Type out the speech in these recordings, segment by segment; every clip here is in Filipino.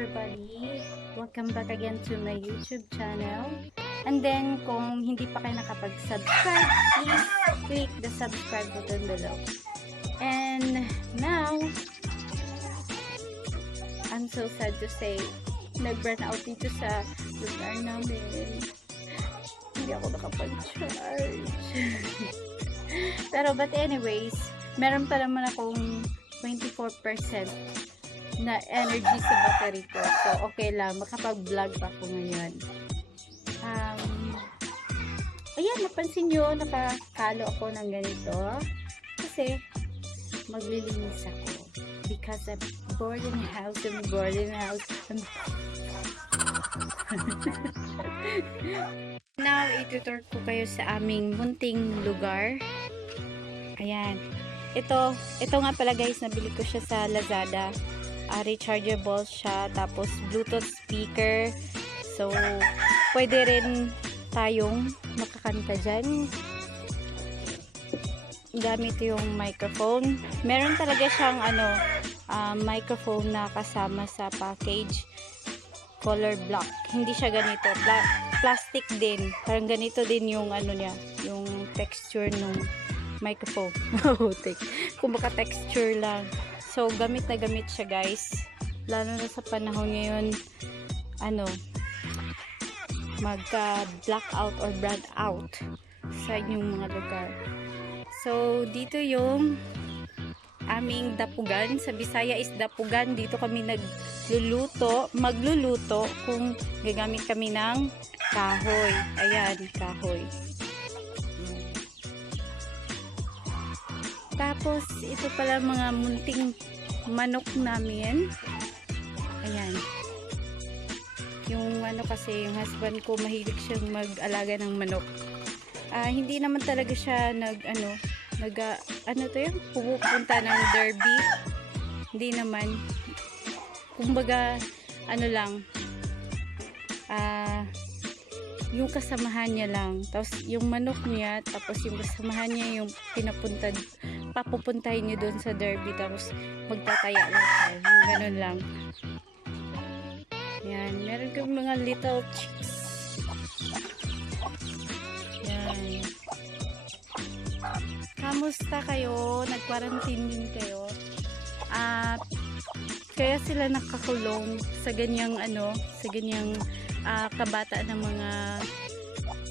everybody! Welcome back again to my YouTube channel. And then, kung hindi pa kayo nakapag-subscribe, please click the subscribe button below. And now, I'm so sad to say, nag-burn out dito sa lugar namin. Hindi ako nakapag-charge. Pero, but anyways, meron pa naman akong 24% na energy sa battery ko. So, okay lang. Makapag-vlog pa ako ngayon. Um, ayan, napansin nyo, nakakalo ako ng ganito. Kasi, maglilinis ako. Because I'm bored in the house, I'm bored in the house. I'm... Now, itutur ko kayo sa aming munting lugar. Ayan. Ito, ito nga pala guys, nabili ko siya sa Lazada. Uh, rechargeable siya, tapos Bluetooth speaker. So, pwede rin tayong makakanta dyan. Gamit yung microphone. Meron talaga siyang ano, uh, microphone na kasama sa package. Color black. Hindi siya ganito. Pla- plastic din. Parang ganito din yung ano niya, yung texture nung microphone. Mahutik. Kung baka texture lang. So, gamit na gamit siya guys. Lalo na sa panahon ngayon, ano, magka-blackout or brand out sa inyong mga lugar. So, dito yung aming dapugan. Sa Bisaya is dapugan. Dito kami nagluluto, magluluto kung gagamit kami ng kahoy. Ayan, kahoy. Tapos, ito pala mga munting manok namin. Ayan. Yung ano kasi, yung husband ko, mahilig siyang mag-alaga ng manok. Ah, hindi naman talaga siya nag, ano, nag, ah, ano to yun? Pupunta ng derby. Hindi naman. Kumbaga, ano lang, ah, yung kasamahan niya lang. Tapos, yung manok niya, tapos yung kasamahan niya yung pinapunta, papupuntahin niyo doon sa derby. Tapos, magtataya lang. Yung ganun lang. Yan. Meron kang mga little chicks. Yan. Kamusta kayo? Nag-quarantine din kayo? At, kaya sila nakakulong sa ganyang ano, sa ganyang ah, kabata ng mga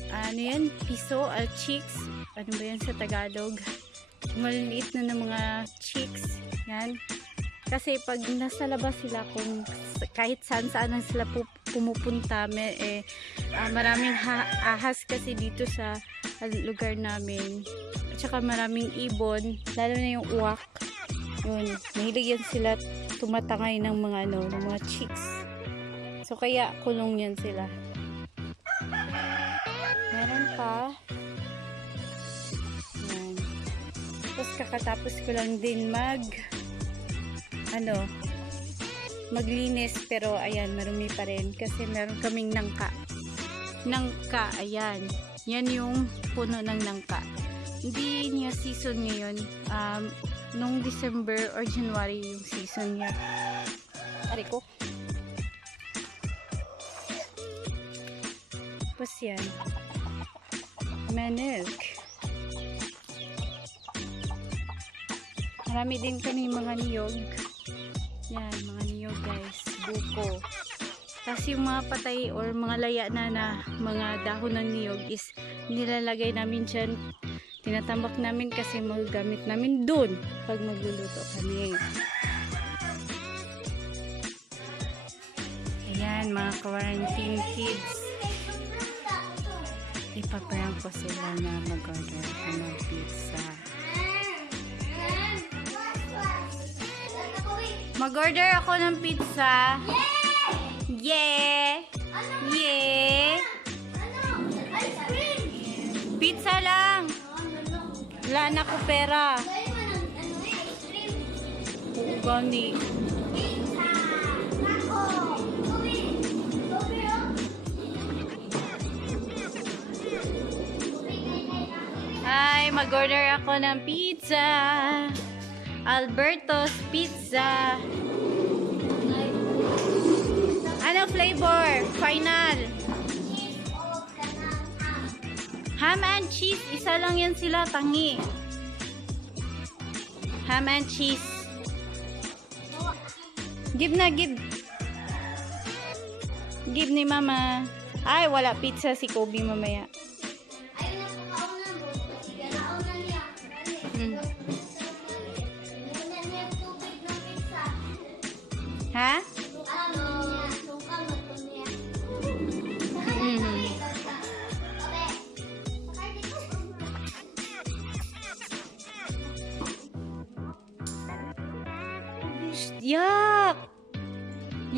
ano yan, piso, uh, chicks. Ano ba yan sa Tagalog? Maliliit na ng mga chicks. Yan. Kasi pag nasa labas sila, kung kahit saan saan sila pu- pumupunta, may, eh, ah, maraming ha- ahas kasi dito sa ah, lugar namin. At saka maraming ibon, lalo na yung uwak. Yun, mahilig yan sila tumatangay ng mga ano, ng mga chicks. So kaya kulong yan sila. Meron pa. Tapos kakatapos ko lang din mag ano maglinis. Pero ayan marumi pa rin. Kasi meron kaming nangka. Nangka ayan. Yan yung puno ng nangka. Hindi niya season ngayon. Um, nung December or January yung season niya. Ari ko. Tapos yan. Manok marami din kami mga niyog yan, mga niyog guys. Buko. Tapos yung mga patay or mga laya na na mga dahon ng niyog is nilalagay namin dyan. Tinatambak namin kasi magagamit namin dun pag magluluto kami. Ayan, mga quarantine kids. Ipaprank ko sila na mag-order ng pizza. Mag-order ako ng pizza. Yeah! Yeah! Ice cream! Pizza lang! Wala na ko pera. Ano eh. Oo, gani. Kobe oh! Hi, mag-order ako ng pizza. Alberto's Pizza. final. Cheese o kanang ham. And cheese. Isa lang yan sila, tangi. Ham and cheese. Give na, give. Give ni mama. Ay, wala pizza si Kobe mamaya.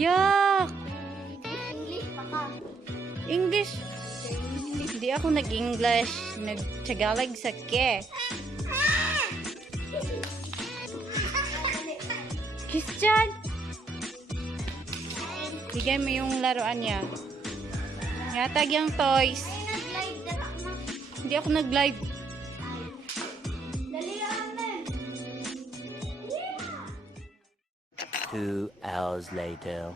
Yak! English pa ka. English. Hindi ako nag-English. Nag-Tagalog sa ke. Christian! Bigay mo yung laruan niya. Yatag yung toys. Hindi ako nag-live. Hours later.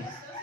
Jesus.